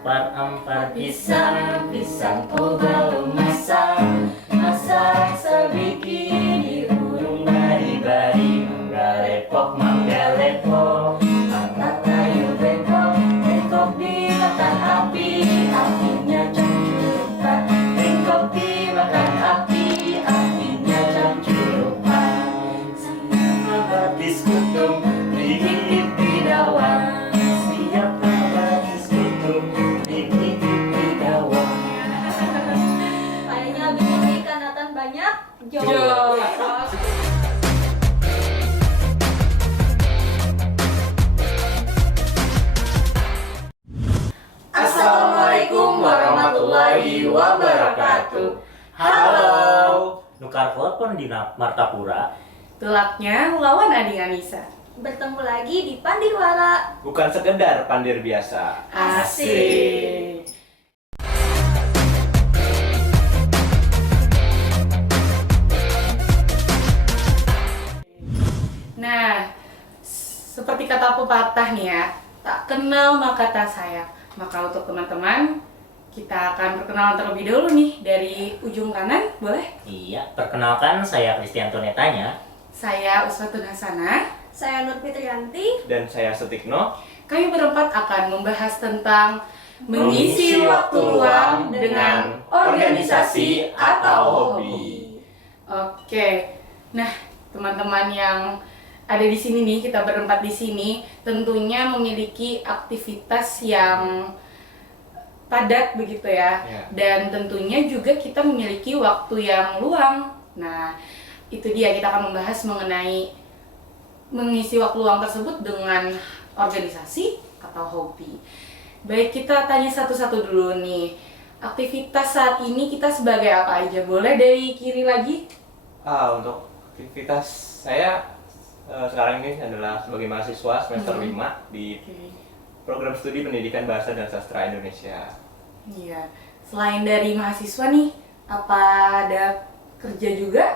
Ampar-ampar pisang, pisang oh belum masak. Masak sebikini burung bari-bari. Mangga lepok, angkat kayu bengkok. Bengkok dimakan api, apinya cangcurukan. Bengkok dimakan api, apinya cangcurukan. Siapa batis kutung, digigit bidawang. Siapa batis kutung, digigit bidawang. Kayaknya bikin ikan Nathan banyak Jo. Assalamualaikum warahmatullahi wabarakatuh. Halo. Nukar telepon di Martapura. Telaknya lawan Adi Anissa. Bertemu lagi di Pandirwara. Bukan sekedar pandir biasa. Asik. Nah, seperti kata pepatah nih ya, tak kenal maka tak sayang. Maka untuk teman-teman, kita akan perkenalan terlebih dahulu nih dari ujung kanan, boleh? Iya, perkenalkan saya Kristianto Netanya. Saya Uswatun Hasanah. Saya Nur Fitrianti. Dan saya Sutikno. Kami berempat akan membahas tentang mengisi waktu luang dengan organisasi atau hobi. Oke, nah teman-teman yang ada di sini nih, kita berempat di sini tentunya memiliki aktivitas yang padat begitu ya. Ya. Dan tentunya juga kita memiliki waktu yang luang. Nah, itu dia kita akan membahas mengenai mengisi waktu luang tersebut dengan organisasi atau hobi. Baik, kita tanya satu-satu dulu nih. Aktivitas saat ini kita sebagai apa aja? Boleh dari kiri lagi? Untuk aktivitas saya sekarang ini adalah sebagai mahasiswa semester 5 di program studi pendidikan bahasa dan sastra Indonesia. Iya. Selain dari mahasiswa nih, apa ada kerja juga?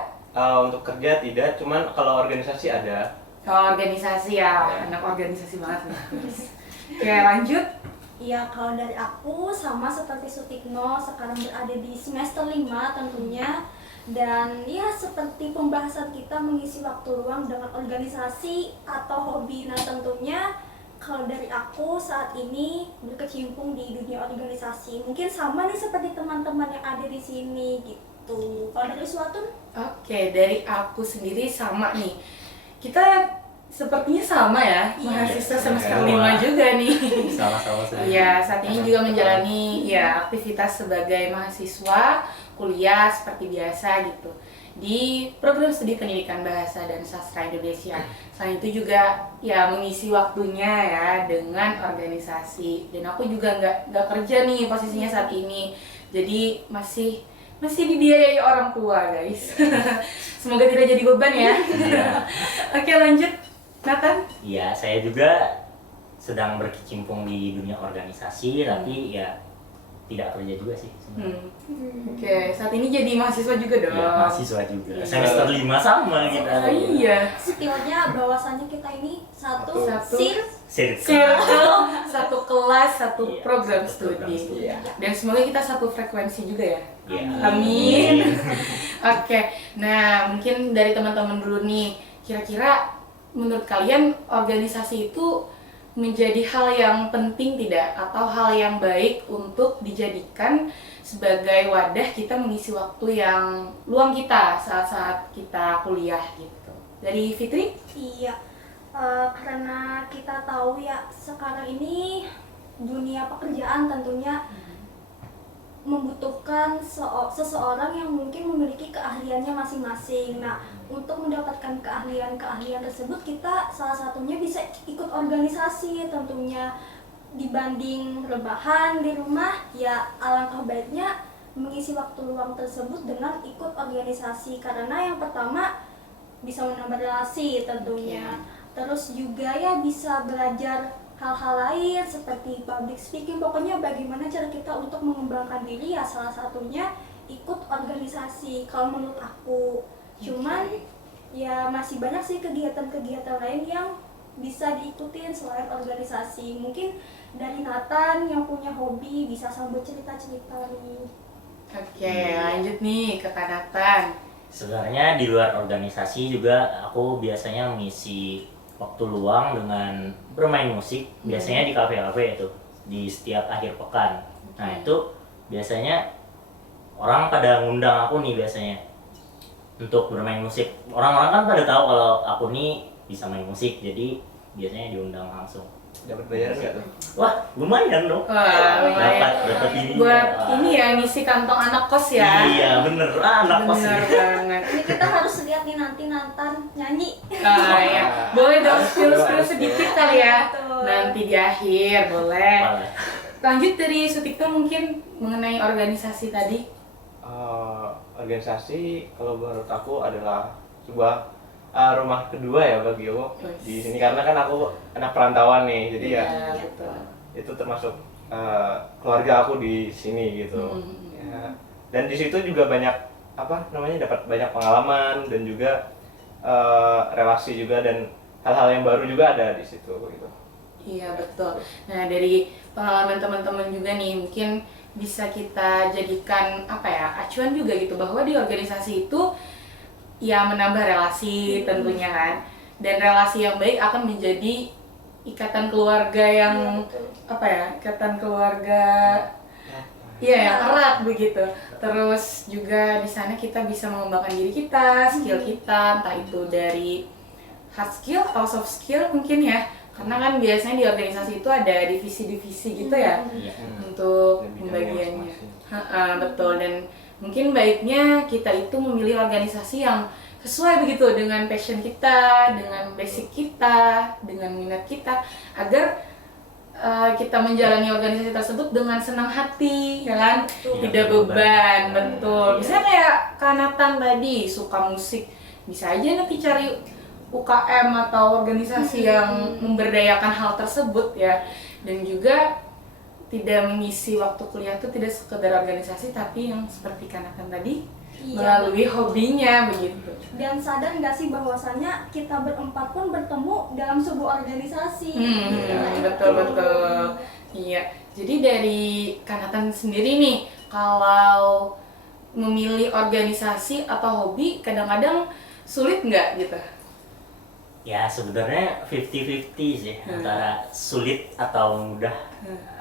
Untuk kerja tidak, cuman kalau organisasi ada. Oh, organisasi ya, anak organisasi banget nih. Oke, lanjut. Ya, kalau dari aku sama seperti Sutikno, sekarang berada di semester 5 tentunya. Dan ya seperti pembahasan kita mengisi waktu luang dengan organisasi atau hobi. Nah tentunya kalau dari aku saat ini berkecimpung di dunia organisasi. Mungkin sama nih seperti teman-teman yang ada di sini gitu. Kalau dari Suatun? Oke, dari aku sendiri sama nih. Kita sepertinya sama ya, Iya, mahasiswa sama. semester 5 juga nih. Sama-sama saja. Iya, saat ini juga menjalani ya aktivitas sebagai mahasiswa kuliah seperti biasa gitu di program studi pendidikan bahasa dan sastra Indonesia. Selain itu juga ya mengisi waktunya ya dengan organisasi. Dan aku juga nggak kerja nih posisinya saat ini, jadi masih dibiayai orang tua guys. Semoga tidak jadi beban ya. Oke, lanjut Nathan. Iya, saya juga sedang berkecimpung di dunia organisasi, tapi ya tidak kerja juga sih sebenarnya. Oke, saat ini jadi mahasiswa juga dong. Iya, mahasiswa juga. Iya. Semester 5 sama kita. Oh, iya. Skillnya bahwasannya kita ini satu Satu. Circle. Circle, satu kelas, satu Iya, program satu program studi. studi. Iya. Dan semoga kita satu frekuensi juga ya. Iya. Amin. Oke, nah mungkin dari teman-teman dulu nih, kira-kira menurut kalian organisasi itu menjadi hal yang penting tidak? Atau hal yang baik untuk dijadikan sebagai wadah kita mengisi waktu yang luang kita saat-saat kita kuliah gitu. Dari Fitri? Iya, karena kita tahu ya sekarang ini dunia pekerjaan tentunya membutuhkan seseorang yang mungkin memiliki keahliannya masing-masing. Nah, untuk mendapatkan keahlian tersebut kita salah satunya bisa ikut organisasi tentunya. Dibanding rebahan di rumah, ya alangkah baiknya mengisi waktu luang tersebut dengan ikut organisasi. Karena yang pertama bisa menambah relasi tentunya. Terus juga ya bisa belajar hal-hal lain seperti public speaking. Pokoknya bagaimana cara kita untuk mengembangkan diri, ya salah satunya ikut organisasi kalau menurut aku. Cuman ya masih banyak sih kegiatan-kegiatan lain yang bisa diikutin selain organisasi. Mungkin dari Nathan yang punya hobi bisa sambil cerita-cerita nih. Oke, lanjut nih ke Kak Nathan. Sebenarnya di luar organisasi juga aku biasanya mengisi waktu luang dengan bermain musik, biasanya di kafe-kafe itu di setiap akhir pekan. Nah itu biasanya orang pada ngundang aku nih biasanya untuk bermain musik. Orang-orang kan pada tahu kalau aku nih bisa main musik, jadi biasanya diundang langsung. Dapat bayaran nggak tuh? Wah lumayan dong. Wah, lumayan. Dapat ini. Buat Wah. ini ya, ngisi kantong anak kos ya. Iya bener, anak kos. Bener banget. Ini kita harus lihat nih nanti Nathan nyanyi. Ya. Boleh dong skill-skill sedikit kali ya. Betul. Nanti di akhir, boleh. Boleh. Lanjut dari Sutikna mungkin mengenai organisasi tadi. Organisasi kalau menurut aku adalah sebuah rumah kedua ya bagi aku di sini, karena kan aku anak perantauan nih, jadi ya Betul. itu termasuk keluarga aku di sini gitu. Ya, dan di situ juga banyak dapat banyak pengalaman dan juga relasi juga, dan hal-hal yang baru juga ada di situ gitu. Iya betul. Nah dari pengalaman teman-teman juga nih mungkin bisa kita jadikan acuan juga gitu, bahwa di organisasi itu ya menambah relasi tentunya kan, dan relasi yang baik akan menjadi ikatan keluarga yang ikatan keluarga yang erat begitu. Terus juga di sana kita bisa mengembangkan diri kita, skill kita, entah itu dari hard skill atau soft skill mungkin ya. Karena kan biasanya di organisasi itu ada divisi-divisi gitu ya untuk Dan bidangnya pembagiannya. masing-masing. Betul, dan mungkin baiknya kita itu memilih organisasi yang sesuai begitu dengan passion kita, dengan basic kita, dengan minat kita, agar kita menjalani organisasi tersebut dengan senang hati, ya kan? Tidak beban, betul. Misalnya kayak Kak Nathan tadi suka musik, bisa aja nanti cari UKM atau organisasi yang memberdayakan hal tersebut ya. Dan juga tidak mengisi waktu kuliah itu tidak sekedar organisasi, tapi yang seperti Kak Nathan tadi melalui hobinya begitu. Dan sadar nggak sih bahwasannya kita berempat pun bertemu dalam sebuah organisasi. Betul. Iya. Jadi dari Kak Nathan sendiri nih, kalau memilih organisasi atau hobi kadang-kadang sulit nggak gitu? Ya sebenarnya 50-50 sih antara sulit atau mudah.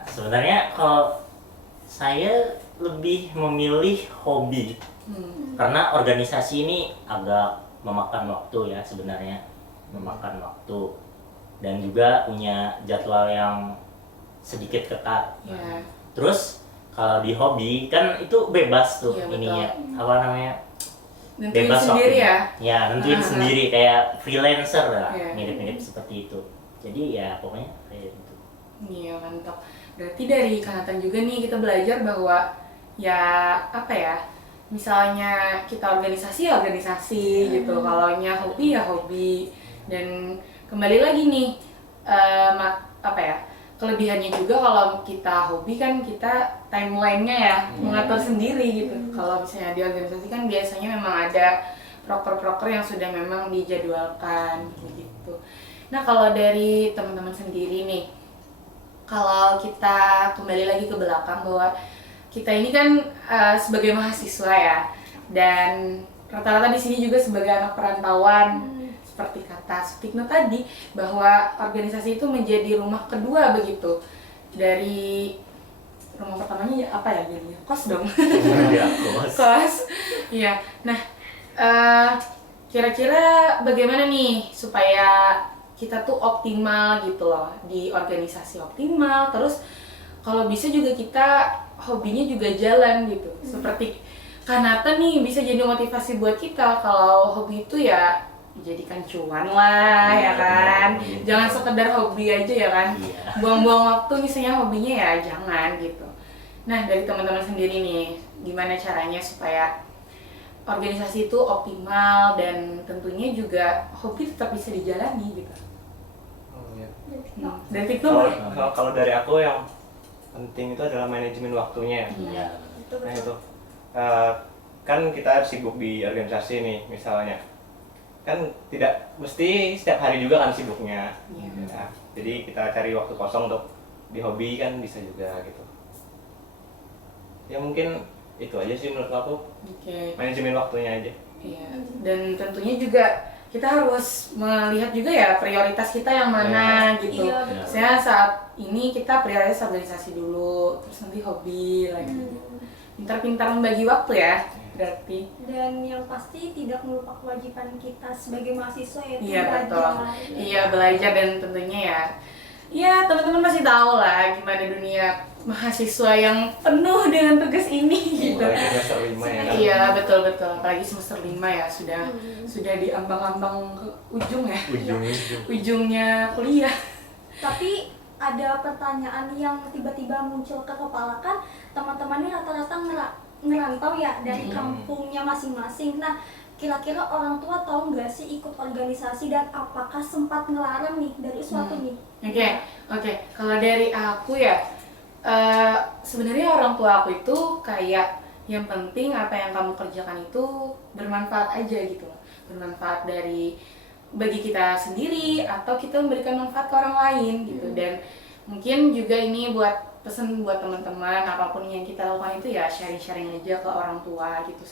Sebenarnya kalau saya lebih memilih hobi karena organisasi ini agak memakan waktu ya sebenarnya, memakan waktu dan juga punya jadwal yang sedikit ketat. Ya. Terus kalau di hobi kan itu bebas tuh Iya, betul. ininya Nentuin bebas sendiri waktunya. ya. Ya nentuin sendiri kayak freelancer lah, Iya. mirip-mirip seperti itu. Jadi ya pokoknya kayak gitu. Iya, mantap. Berarti dari Kak Nathan juga nih kita belajar bahwa ya misalnya kita organisasi ya organisasi gitu, kalau nya hobi ya hobi. Dan kembali lagi nih kelebihannya juga kalau kita hobi kan kita timelinenya ya mengatur sendiri gitu. Kalau misalnya di organisasi kan biasanya memang ada proker-proker yang sudah memang dijadwalkan begitu. Nah kalau dari teman-teman sendiri nih, kalau kita kembali lagi ke belakang bahwa kita ini kan sebagai mahasiswa ya, dan rata-rata di sini juga sebagai anak perantauan, seperti kata Sutikna tadi bahwa organisasi itu menjadi rumah kedua begitu. Dari rumah pertamanya apa ya jadinya? Kos dong. Ya, kos. Kos. Iya. Nah, kira-kira bagaimana nih supaya kita tuh optimal gitu loh di organisasi, optimal, terus kalau bisa juga kita hobinya juga jalan gitu. Seperti Kak Nathan nih bisa jadi motivasi buat kita kalau hobi itu ya jadikan cuan lah ya kan. Jangan sekedar hobi aja ya kan. Iya. Buang-buang waktu misalnya hobinya ya jangan gitu. Nah dari teman-teman sendiri nih, gimana caranya supaya organisasi itu optimal dan tentunya juga hobi tetap bisa dijalani gitu. Dari itu Kalau dari aku yang penting itu adalah manajemen waktunya. Iya. Nah itu kan kita sibuk di organisasi nih misalnya. kan tidak mesti setiap hari juga kan sibuknya. Iya. Nah, jadi kita cari waktu kosong untuk di hobi kan bisa juga gitu. Ya mungkin itu aja sih menurut aku, Oke. manajemen waktunya aja. Iya. Dan tentunya juga kita harus melihat juga ya prioritas kita yang mana gitu. Iya, betul. Saya saat ini kita prioritas organisasi dulu, terus nanti hobi lagi. Pintar-pintar membagi waktu ya, berarti. Dan yang pasti tidak melupakan kewajiban kita sebagai mahasiswa yaitu Iya betul. belajar. Iya belajar dan tentunya ya teman-teman pasti tahu lah gimana dunia mahasiswa yang penuh dengan tugas ini gitu. Apalagi semester 5 ya kan. Iya betul, apalagi semester 5 ya sudah di ambang-ambang ke ujung ya, ujungnya kuliah. Tapi ada pertanyaan yang tiba-tiba muncul ke kepala, kan teman-temannya rata-rata ngerantau ya dari kampungnya masing-masing. Nah, kira-kira orang tua tahu nggak sih ikut organisasi dan apakah sempat ngelarang nih dari suatu nih? Oke. Kalau dari aku ya, sebenarnya orang tua aku itu kayak yang penting apa yang kamu kerjakan itu bermanfaat aja gitu loh. Bermanfaat bagi kita sendiri atau kita memberikan manfaat ke orang lain gitu. Dan mungkin juga ini buat pesan buat teman-teman, apapun yang kita lakukan itu ya sharing-sharing aja ke orang tua gitu.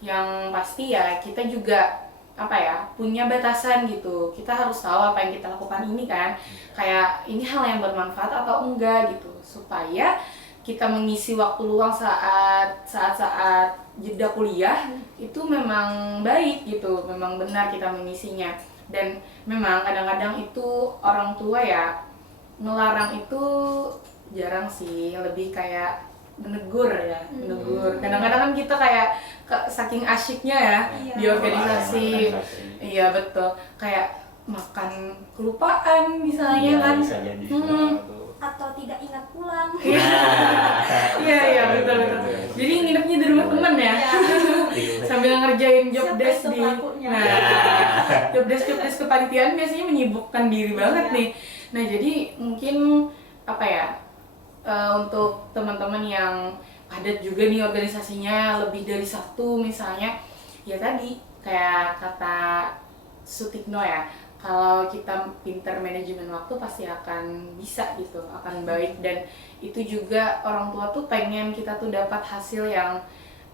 Yang pasti ya kita juga punya batasan gitu. Kita harus tahu apa yang kita lakukan ini kan, kayak ini hal yang bermanfaat atau enggak gitu, supaya kita mengisi waktu luang saat jeda kuliah itu memang baik gitu, memang benar kita mengisinya. Dan memang kadang-kadang itu orang tua ya ngelarang itu jarang sih, lebih kayak menegur. Kadang-kadang kan kita kayak saking asyiknya ya di organisasi. Iya betul, kayak makan kelupaan misalnya kan. Bisa jadi. Atau tidak ingat pulang? Iya betul. Jadi nginepnya di rumah temen ya. Sambil ngerjain job Siapa desk itu di pelakunya? job desk kepanitiaan biasanya menyibukkan diri banget nih. Nah jadi mungkin untuk teman-teman yang padat juga nih organisasinya, lebih dari satu misalnya, ya tadi kayak kata Sutikno ya, kalau kita pintar manajemen waktu pasti akan bisa gitu, akan baik. Dan itu juga orang tua tuh pengen kita tuh dapat hasil yang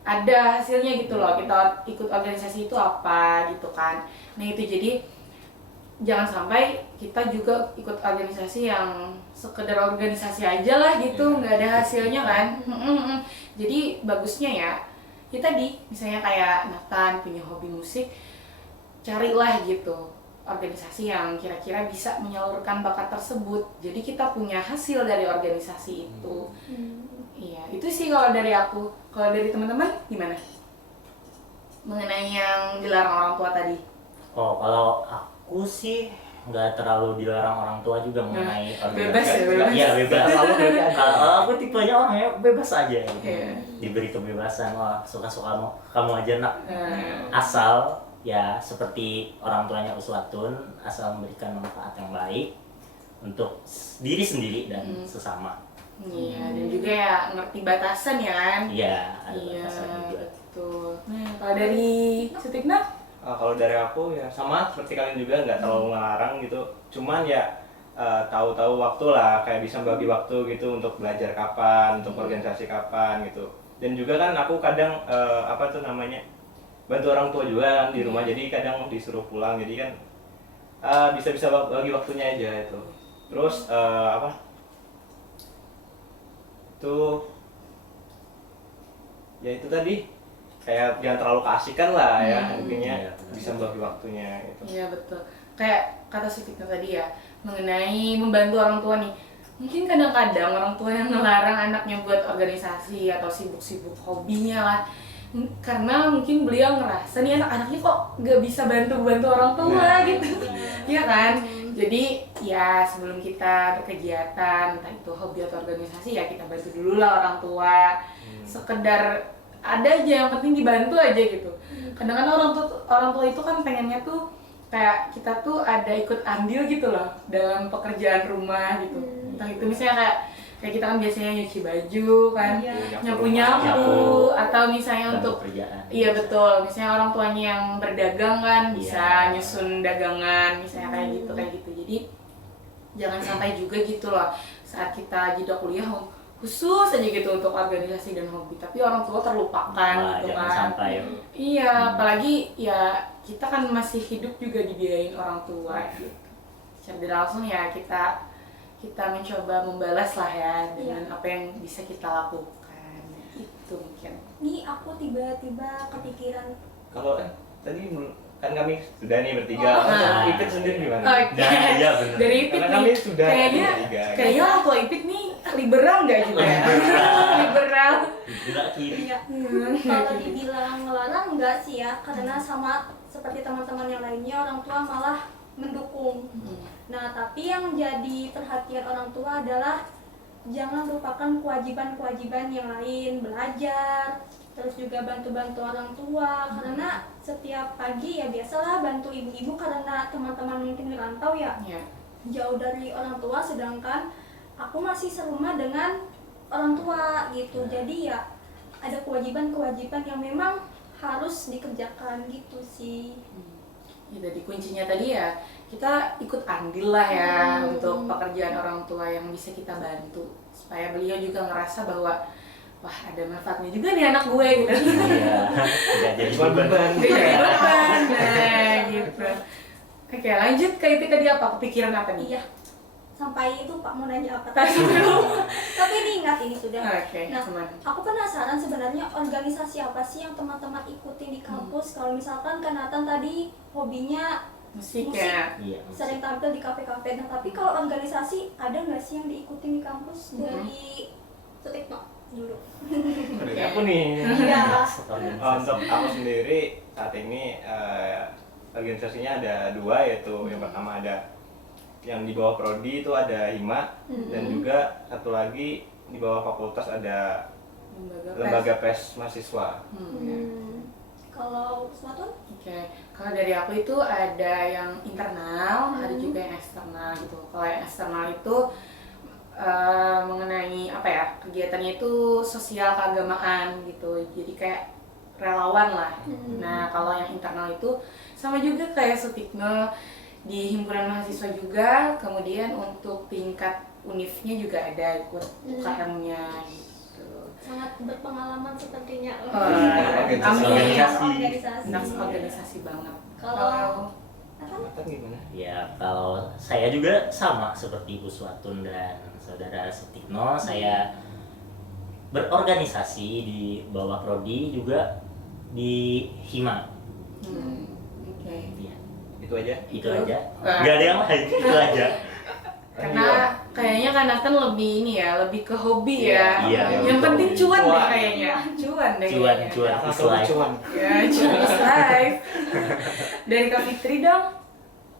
ada hasilnya gitu loh. Kita ikut organisasi itu apa gitu kan. Nah itu jadi jangan sampai kita juga ikut organisasi yang sekedar organisasi aja lah gitu, nggak ada hasilnya kan. Jadi bagusnya ya tadi misalnya kayak Nathan punya hobi musik, carilah gitu organisasi yang kira-kira bisa menyalurkan bakat tersebut, jadi kita punya hasil dari organisasi itu. Iya, itu sih kalau dari aku. Kalau dari teman-teman gimana mengenai yang dilarang orang tua tadi? Oh, kalau aku sih nggak terlalu dilarang orang tua juga mengenai bebas ya, bebas. Iya bebas. Kalau aku tipenya orangnya bebas aja gitu. Iya. Diberi kebebasan, wah suka-suka kamu aja nak. Asal ya seperti orang tuanya uswatun, asal memberikan manfaat yang baik untuk diri sendiri dan sesama. Iya, dan juga ya ngerti batasan ya kan? Iya, ada batasan juga. Betul. Nah, kalau dari Sutikna? Kalau dari aku ya sama seperti kalian juga, nggak terlalu ngelarang gitu. Cuman ya tahu-tahu waktu lah, kayak bisa bagi waktu gitu untuk belajar kapan, untuk organisasi kapan gitu. Dan juga kan aku kadang bantu orang tua juga kan di rumah, jadi kadang disuruh pulang, jadi kan bisa bagi waktunya aja itu. Terus itu tadi kayak jangan terlalu keasikan lah ya, intinya bisa bagi waktunya gitu. Iya betul. Kayak kata Sutikna tadi ya, mengenai membantu orang tua nih. Mungkin kadang-kadang orang tua yang ngelarang anaknya buat organisasi atau sibuk-sibuk hobinya lah, karena mungkin beliau ngerasa nih anak-anaknya kok gak bisa bantu-bantu orang tua gitu. Iya kan? Jadi ya sebelum kita berkegiatan, entah itu hobi atau organisasi, ya kita bantu dulu lah orang tua. Sekedar ada aja, yang penting dibantu aja gitu. Kadang-kadang orang tua itu kan pengennya tuh kayak kita tuh ada ikut andil gitu loh dalam pekerjaan rumah gitu. Entah itu misalnya Kayak kita kan biasanya nyuci baju kan, Iya. nyapu-nyapu, Nyapu. atau misalnya Bantu untuk kerjaan. iya betul, misalnya orang tuanya yang berdagang kan bisa Iya. nyusun dagangan, misalnya kayak gitu. Jadi jangan sampai juga gitu loh saat kita jeda kuliah khusus aja gitu untuk organisasi dan hobi, tapi orang tua terlupakan Wah, gitu jangan kan. sampai. Iya, apalagi ya kita kan masih hidup juga dibiayain orang tua gitu. Secara tidak langsung ya kita mencoba membalas lah ya dengan apa yang bisa kita lakukan. Itu mungkin. Nih aku tiba-tiba kepikiran. Kalau tadi kan kami sudah nih bertiga. Oh. Untuk Nah. Ipit sendiri gimana? Oke. Nah, iya benar. Dari Ipit Karena nih, kami sudah kayaknya bertiga. orang tua Ipit nih liberal nggak juga ya? Liberal. Gerak kiri. Iya. Kalau dibilang ngelarang enggak sih ya, karena sama seperti teman-teman yang lainnya orang tua malah mendukung. Nah, tapi yang menjadi perhatian orang tua adalah jangan lupakan kewajiban-kewajiban yang lain, belajar, terus juga bantu-bantu orang tua. Karena setiap pagi ya biasalah bantu ibu-ibu karena teman-teman mungkin merantau ya Ya. jauh dari orang tua, sedangkan aku masih serumah dengan orang tua gitu. Jadi ya ada kewajiban-kewajiban yang memang harus dikerjakan gitu sih. Ya, jadi kuncinya tadi ya kita ikut andil lah ya untuk pekerjaan orang tua yang bisa kita bantu supaya beliau juga ngerasa bahwa wah ada manfaatnya juga nih anak gue gitu. Iya. Tidak jadi Cuma beban. Dia jadi beban, nah gitu. Oke lanjut ke itu tadi apa kepikiran apa nih? Iya. Sampai itu Pak mau nanya apa Tas tadi? dulu. Tapi ini ingat ini sudah. Oke, Nah, aman. aku penasaran sebenarnya organisasi apa sih yang teman-teman ikutin di kampus? Kalau misalkan kan Nathan tadi hobinya Musik musik. ya. Iya. sering tampil di kafe-kafe. Nah, tapi kalau organisasi ada nggak sih yang diikutin di kampus dari Sutikno dulu? Dari aku nih. Iya. Untuk aku sendiri saat ini organisasinya ada dua, yaitu yang pertama ada yang di bawah prodi itu ada HIMA dan juga satu lagi di bawah fakultas ada lembaga pes mahasiswa. Kalau Suatun? Oke, kalau dari aku itu ada yang internal, ada juga yang eksternal gitu. Kalau yang eksternal itu mengenai apa ya, kegiatannya itu sosial keagamaan gitu, jadi kayak relawan lah. Nah kalau yang internal itu sama juga kayak Sutikno di himpunan mahasiswa juga, kemudian untuk tingkat univnya juga ada ikut UKM-nya gitu. Sangat berpengalaman sepertinya. Amin. Organisasi. Anak organisasi banget. Kalau Nathan gimana? Ya, kalau saya juga sama seperti Bu Suatun dan Saudara Sutikno, saya berorganisasi di bawah prodi juga di HIMA. Oke. Iya, Itu aja. itu aja. Nah. Nggak ada yang lain, itu aja. Karena kayaknya kan Nathan lebih ini ya, lebih ke hobi ya. Iya. Yang penting cuan deh Cuan. kayaknya. Cuan deh. Cuan, kayaknya. cuan. Apa is life. cuan? Ya, cuan is life. Dari Kak Fitri dong.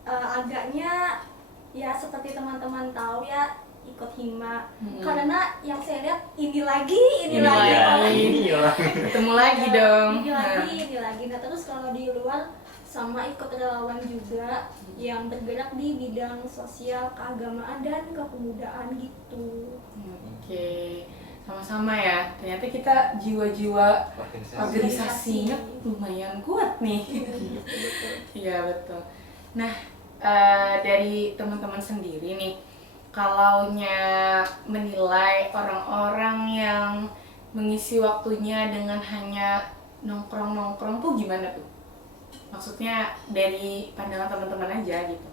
agaknya ya seperti teman-teman tahu ya ikut HIMA. Hmm. Karena yang saya lihat ini lagi, ini Ini lagi, Ya, lagi. ini ya. Ketemu lagi dong. Ini lagi, ini lagi. Nah terus kalau di luar sama ikut relawan juga yang bergerak di bidang sosial, keagamaan dan kepemudaan gitu. Oke. Sama-sama ya. Ternyata kita jiwa-jiwa organisasinya lumayan kuat nih. Iya betul. Nah dari teman-teman sendiri nih, kalaunya menilai orang-orang yang mengisi waktunya dengan hanya nongkrong-nongkrong tuh gimana tuh? Maksudnya dari pandangan teman-teman aja gitu.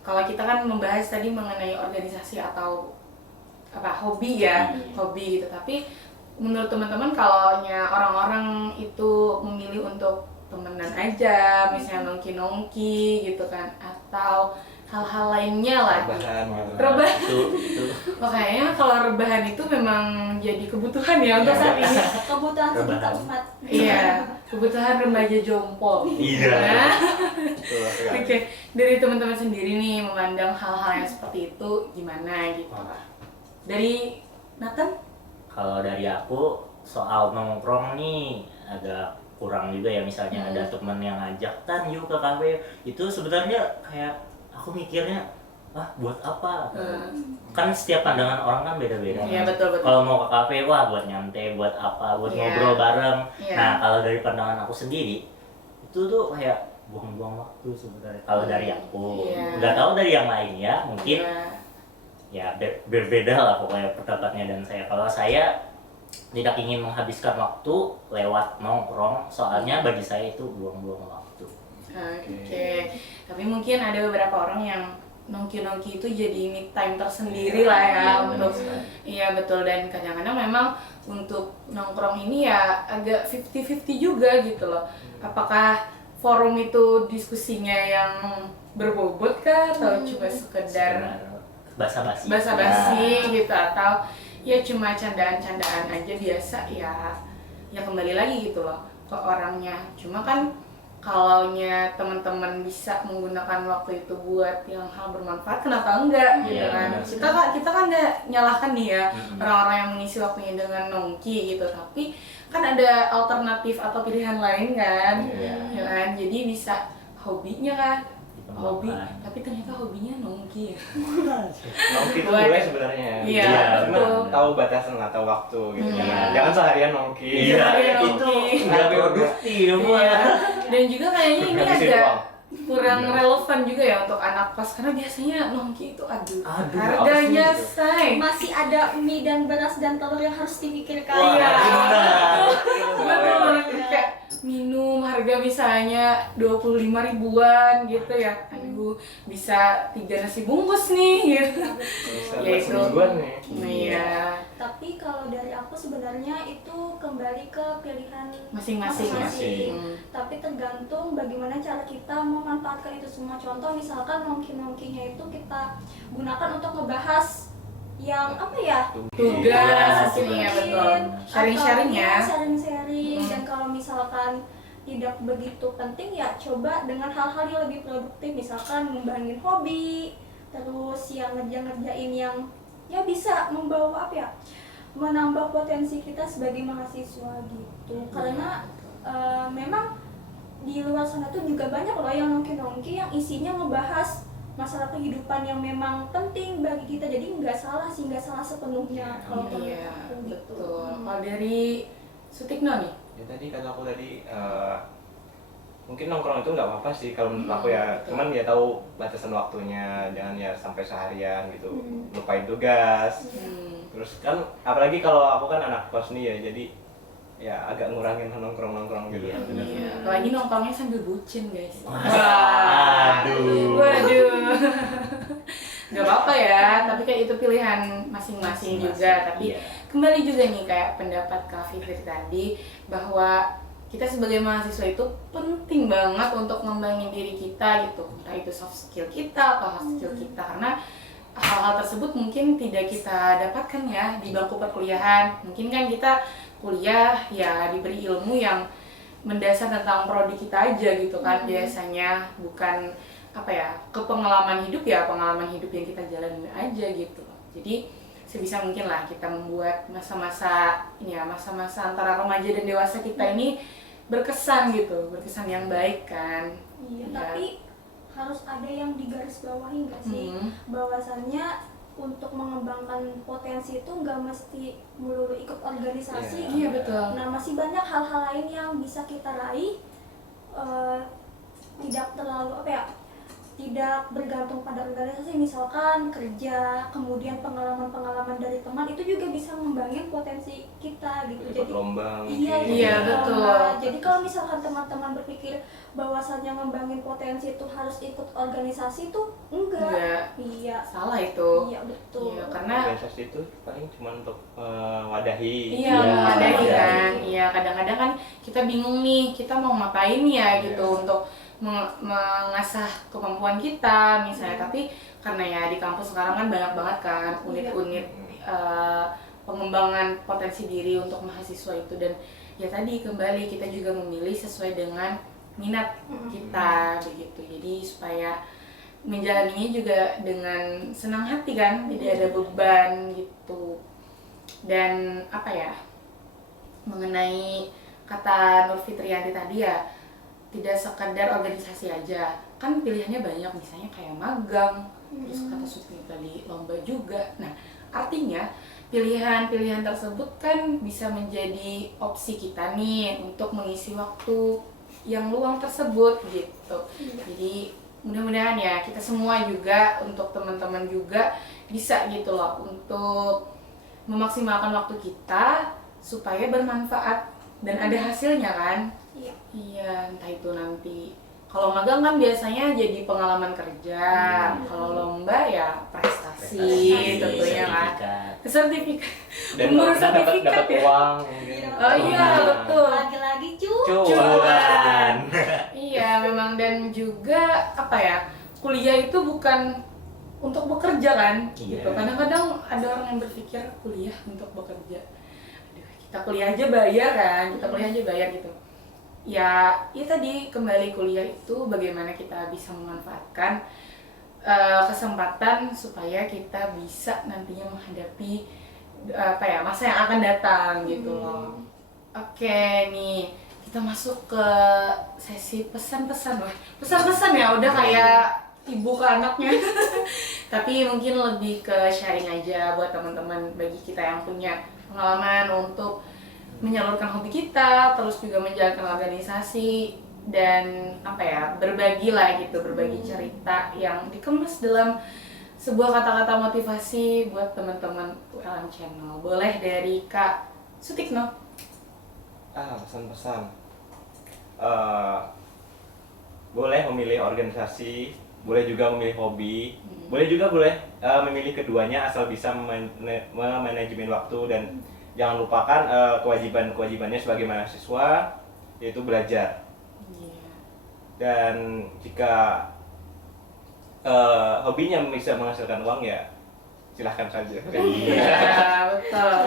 Kalau kita kan membahas tadi mengenai organisasi atau apa hobi ya, hobi gitu. Tapi menurut teman-teman kalaunya orang-orang itu memilih untuk temenan aja, misalnya nongki-nongki gitu kan, atau hal-hal lainnya lah. Rebahan. Itu Makanya kalau rebahan itu memang jadi kebutuhan ya untuk saat ini. Kebutuhan sejuta Rebahan. umat. Iya, kebutuhan remaja jompo. Iya. Nah, Betul sekali. oke, dari teman-teman sendiri nih memandang hal-hal yang seperti itu gimana gitu? Dari Nathan? Kalau dari aku soal nongkrong nih agak kurang juga ya, misalnya ada teman yang ngajak tan yuk ke kafe, itu sebenarnya kayak aku mikirnya buat apa? Kan setiap pandangan orang kan beda-beda. Iya, kan? betul. Kalau mau ke kafe, wah buat nyantai, buat apa, buat Iya. ngobrol bareng. Iya. Nah kalau dari pandangan aku sendiri, itu tuh kayak buang-buang waktu sebenarnya. Kalau dari aku, Iya. nggak tahu dari yang lain ya, mungkin Iya. ya berbeda lah pokoknya pendapatnya dan saya. Kalau saya tidak ingin menghabiskan waktu lewat nongkrong, soalnya bagi saya itu buang-buang waktu. Oke, tapi mungkin ada beberapa orang yang nongki-nongki itu jadi me time tersendiri lah ya Iya, untuk benar. iya betul, dan kadang-kadang memang untuk nongkrong ini ya agak 50-50 juga gitu loh. Apakah forum itu diskusinya yang berbobot kah atau cuma sekedar Basa-basi. basa-basi gitu, atau ya cuma candaan-candaan aja biasa, ya kembali lagi gitu loh ke orangnya. Cuma kan kalaunya teman-teman bisa menggunakan waktu itu buat yang hal bermanfaat, kenapa enggak gitu Iya, kan. benar. Kita kan nggak nyalahkan nih ya Mm-mm. orang-orang yang mengisi waktunya dengan nongki gitu, tapi kan ada alternatif atau pilihan lain kan. Iya. Ya kan, jadi bisa hobinya kan, hobi, Dikembangkan. tapi ternyata hobinya nongki ya. Nongki itu Buat- boleh sebenarnya. Iya, Cuma betul. tahu batasan atau waktu gitu. Iya. Jangan seharian nongki. Iya, Iya, itu oke. nggak produktif. Iya. Dan juga kayaknya ini Habisin agak uang. kurang Iya. relevan juga ya untuk anak kos, karena biasanya nongki itu aduh apa harganya sih itu? say. Masih ada mie dan beras dan telur yang harus dipikirkan. Wah, Iya. benar. Betul, kayak minum harga misalnya 25 ribuan gitu ya. Aduh, bisa 3 nasi bungkus nih gitu. Bisa Ya, buat itu. semingguan nih. Iya, Tapi kalau dari aku sebenarnya itu kembali ke pilihan masing-masing ya. masing-masing. Hmm. Tapi tergantung bagaimana cara kita memanfaatkan itu semua. Contoh misalkan nongki-nongkinya itu kita gunakan untuk ngebahas yang apa ya? Tugas, Tugas, iya mungkin, betul. Sharing-sharing atau ya. sharing-sharing. Hmm. Dan kalau misalkan tidak begitu penting ya coba dengan hal-hal yang lebih produktif, misalkan ngembangin hobi, terus yang ngerjain yang ya bisa membawa apa ya, menambah potensi kita sebagai mahasiswa gitu. Karena memang di luar sana tuh juga banyak loh yang nongki-nongki yang isinya ngebahas masalah kehidupan yang memang penting bagi kita, jadi nggak salah sih, nggak salah sepenuhnya kalau menurut Iya, aku gitu. betul. Kalau dari Sutikno nih, Ya tadi kata aku tadi mungkin nongkrong itu nggak apa-apa sih kalau menurut aku ya. betul. Cuman ya tahu batasan waktunya, jangan ya sampai seharian gitu. Hmm. Lupain tugas. Terus kan apalagi kalau aku kan anak kos nih ya, jadi ya agak ngurangin nongkrong-nongkrong gitu. Iya, benar. iya, apalagi nongkrongnya sambil bucin guys. Aduh. Waduh. Gak apa-apa ya, tapi kayak itu pilihan masing-masing juga. Tapi Iya. kembali juga nih kayak pendapat Kak Fitri tadi, bahwa kita sebagai mahasiswa itu penting banget untuk ngembangin diri kita gitu, entah itu soft skill kita atau hard skill kita, karena hal-hal tersebut mungkin tidak kita dapatkan ya di bangku perkuliahan. Mungkin kan kita kuliah ya diberi ilmu yang mendasar tentang prodi kita aja gitu kan, biasanya bukan apa ya, ke pengalaman hidup ya, pengalaman hidup yang kita jalanin aja gitu. Jadi sebisa mungkin lah kita membuat masa-masa ini ya, masa-masa antara remaja dan dewasa kita ini berkesan gitu, berkesan yang baik kan. Iya, Ya. tapi harus ada yang digarisbawahi nggak sih? Bahwasannya untuk mengembangkan potensi itu nggak mesti melulu ikut organisasi. Iya betul. Nah, masih banyak hal-hal lain yang bisa kita raih, tidak terlalu apa ya, tidak bergantung pada organisasi. Misalkan kerja, kemudian pengalaman-pengalaman dari teman itu juga bisa ngembangin potensi kita gitu. Ikut lomba mungkin. Iya, Iya, ikut betul. lomba. Jadi kalau misalkan teman-teman berpikir bahwasannya ngembangin potensi itu harus ikut organisasi, itu enggak. Enggak. Iya. Salah itu. Iya, betul. Iya, karena Organisasi itu paling cuma untuk wadahi. iya, Iya, memadai iya. kan. Iya, kadang-kadang kan kita bingung nih, kita mau ngapain ya gitu untuk mengasah kemampuan kita misalnya. Tapi karena ya di kampus sekarang kan banyak banget kan unit-unit pengembangan potensi diri untuk mahasiswa itu, dan ya tadi kembali kita juga memilih sesuai dengan minat kita begitu. Jadi supaya menjalaninya juga dengan senang hati kan, tidak ada beban gitu. Dan apa ya, mengenai kata Nur Fitriyanti tadi ya, tidak sekadar organisasi aja, kan pilihannya banyak, misalnya kayak magang, terus kata Sutri tadi lomba juga. Nah, artinya pilihan-pilihan tersebut kan bisa menjadi opsi kita nih untuk mengisi waktu yang luang tersebut gitu. Jadi mudah-mudahan ya kita semua juga, untuk teman-teman juga bisa gitu loh untuk memaksimalkan waktu kita supaya bermanfaat dan ada hasilnya kan. Iya. Iya, entah itu nanti kalau magang kan biasanya jadi pengalaman kerja, kalau lomba ya prestasi tentunya kan. Sertifikat. Dan Mengurus dapat sertifikat ya. uang mungkin. Oh iya, betul. Lagi-lagi Cuan. Iya, memang, dan juga apa ya? Kuliah itu bukan untuk bekerja kan? Iya. Gitu. Kadang-kadang ada orang yang berpikir kuliah untuk bekerja. Aduh, kita kuliah aja bayar kan? Kita kuliah aja bayar gitu. Ya tadi kembali kuliah itu bagaimana kita bisa memanfaatkan kesempatan supaya kita bisa nantinya menghadapi masa yang akan datang gitu loh. Oke nih, kita masuk ke sesi pesan-pesan. Wah, pesan-pesan ya udah kayak ibu ke anaknya. Tapi mungkin lebih ke sharing aja buat teman-teman, bagi kita yang punya pengalaman untuk menyalurkan hobi kita, terus juga menjalankan organisasi, dan berbagi lah gitu, berbagi cerita yang dikemas dalam sebuah kata-kata motivasi buat teman-teman ULM Channel. Boleh dari Kak Sutikno. Pesan-pesan. Boleh memilih organisasi, boleh juga memilih hobi, boleh memilih keduanya asal bisa memanajemen waktu, dan jangan lupakan kewajibannya sebagai mahasiswa, yaitu belajar. Dan jika hobinya bisa menghasilkan uang, ya silahkan saja. Iya, betul.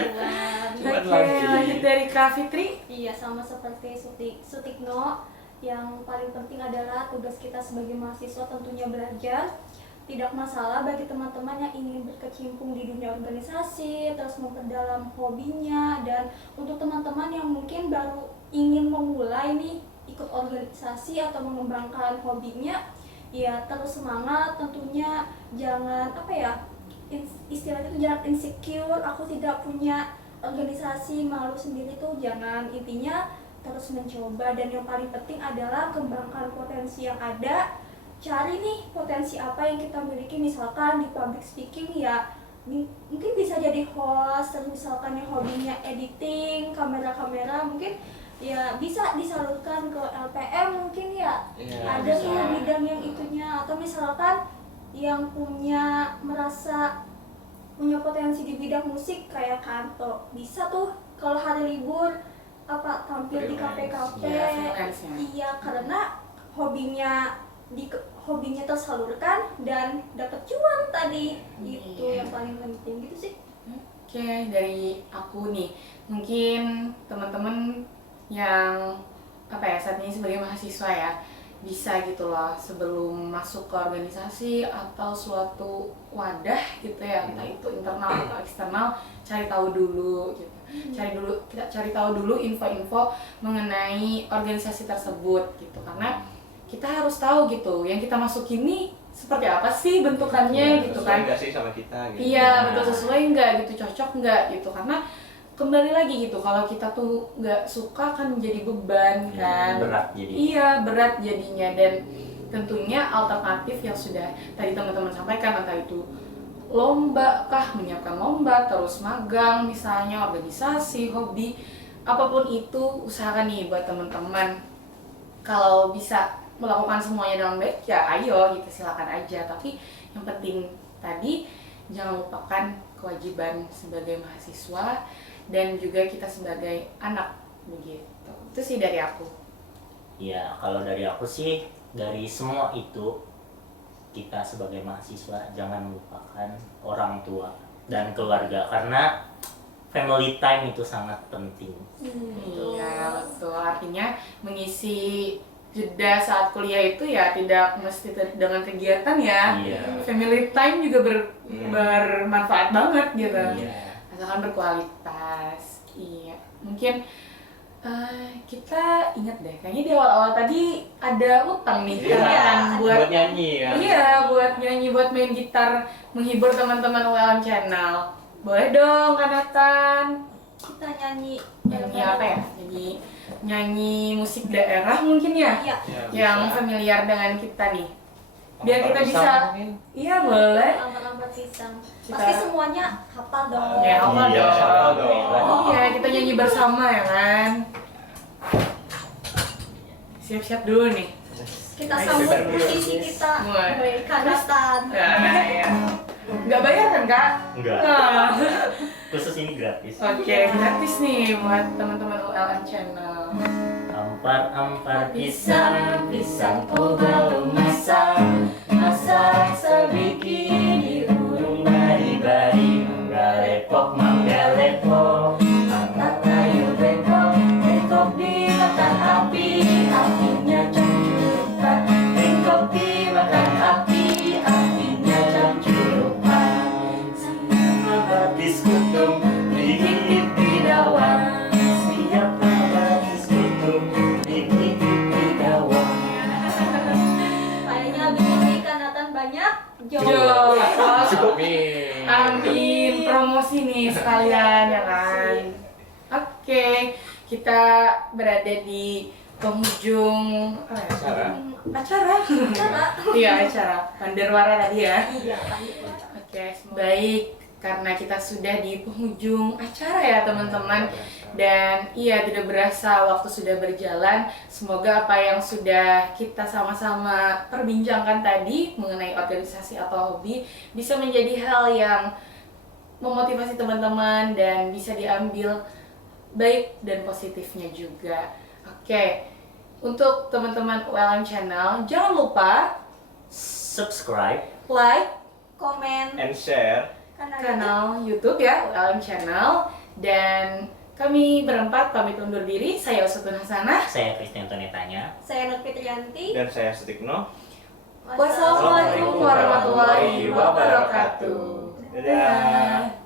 Cuman Oke, lagi. lanjut dari Kak Fitri. Iya, sama seperti Sutikno, yang paling penting adalah tugas kita sebagai mahasiswa tentunya belajar. Tidak masalah bagi teman-teman yang ingin berkecimpung di dunia organisasi, terus memperdalam hobinya, dan untuk teman-teman yang mungkin baru ingin memulai nih ikut organisasi atau mengembangkan hobinya, ya terus semangat tentunya. Jangan istilahnya itu jangan insecure, aku tidak punya organisasi, malu sendiri tuh jangan. Intinya terus mencoba, dan yang paling penting adalah kembangkan potensi yang ada. Cari nih potensi apa yang kita miliki, misalkan di public speaking ya mungkin bisa jadi host, terus misalkan yang hobinya editing, kamera mungkin ya bisa disalurkan ke LPM mungkin ya. Ada bisa. tuh bidang yang itunya, atau misalkan yang merasa punya potensi di bidang musik kayak Kanto, bisa tuh kalau hari libur tampil di kafe-kafe. Iya, karena hobinya tersalurkan dan dapat cuan tadi. Itu yang paling penting gitu sih. Oke, dari aku nih, mungkin teman-teman yang saat ini sebagai mahasiswa ya, bisa gitu loh sebelum masuk ke organisasi atau suatu wadah gitu ya, entah itu internal atau eksternal, cari tahu dulu gitu. Kita cari tahu dulu info-info mengenai organisasi tersebut gitu, karena kita harus tahu gitu yang kita masuk ini seperti apa sih bentukannya gitu kan. Sesuai nggak sih sama kita gitu. Iya, betul, sesuai nggak gitu, cocok nggak gitu, karena kembali lagi gitu, kalau kita tuh nggak suka kan menjadi beban kan. Berat jadi. Iya, berat jadinya. Dan tentunya alternatif yang sudah tadi teman-teman sampaikan, entah itu lomba kah, menyiapkan lomba, terus magang misalnya, organisasi, hobi, apapun itu, usahakan nih buat teman-teman kalau bisa melakukan semuanya dengan baik ya ayo gitu, silakan aja. Tapi yang penting tadi jangan lupakan kewajiban sebagai mahasiswa dan juga kita sebagai anak begitu. Itu sih dari aku. Ya, kalau dari aku sih, dari semua itu kita sebagai mahasiswa jangan lupakan orang tua dan keluarga, karena family time itu sangat penting. Iya, betul. Artinya mengisi jeda saat kuliah itu ya tidak mesti dengan kegiatan ya. Iya. Family time juga bermanfaat banget gitu. Iya. Asalkan berkualitas. Iya. Mungkin Kita ingat deh, kayaknya di awal-awal tadi ada utang nih Iya, kan buat nyanyi kan. iya, buat nyanyi, buat main gitar, menghibur teman-teman ULM Channel. Boleh dong, Kak Nathan. Kita nyanyi Nyanyi apa ya? Nyanyi musik daerah mungkin ya? Iya. Yang familiar dengan kita nih. Biar kita Pisang bisa, mungkin. iya boleh. Lambat-lambat pisang. Kita- Pasti semuanya hafal dong. Ya, apa Iya, dong? hafal dong. Iya, kita nyanyi bersama ya kan? Siap-siap dulu nih. Kita sambut musisi kita. Mulai. Kanatan. Nah, ya. Nggak bayar kan, Kak? Enggak, Nah. khusus ini gratis. Oke, gratis nih buat teman-teman ULM Channel. Ampar-ampar pisang, pisang oh belum masak, masak sebikini urung bari-bari, manggalepok manggalepok, angkat kayu bengkok, bengkok dimakan api, apinya campur bengkok dimakan api, apinya campur siapa batis kutung, digigit bidawang, siapa batis kutung, digigit bidawang. Kayaknya abis ini Kanatan banyak Jo. job. Amin, promosi nih sekalian ya kan. Oke, kita berada di penghujung apa ya? Acara. Iya, acara Panderwara tadi ya. Iya, lanjut. Oke, baik, karena kita sudah di penghujung acara ya teman-teman. Dan iya, tidak berasa waktu sudah berjalan. Semoga apa yang sudah kita sama-sama perbincangkan tadi mengenai organisasi atau hobi bisa menjadi hal yang memotivasi teman-teman dan bisa diambil baik dan positifnya juga. Oke, untuk teman-teman ULM Channel, jangan lupa Subscribe, like Komen And share. kanal YouTube ya, ULM Channel. Dan kami berempat pamit undur diri. Saya Usutun Hasanah. saya Christian Tonetanya. Saya Nur Fitrianti. Dan saya Sutikno. Wassalamualaikum warahmatullahi wabarakatuh. Dadah.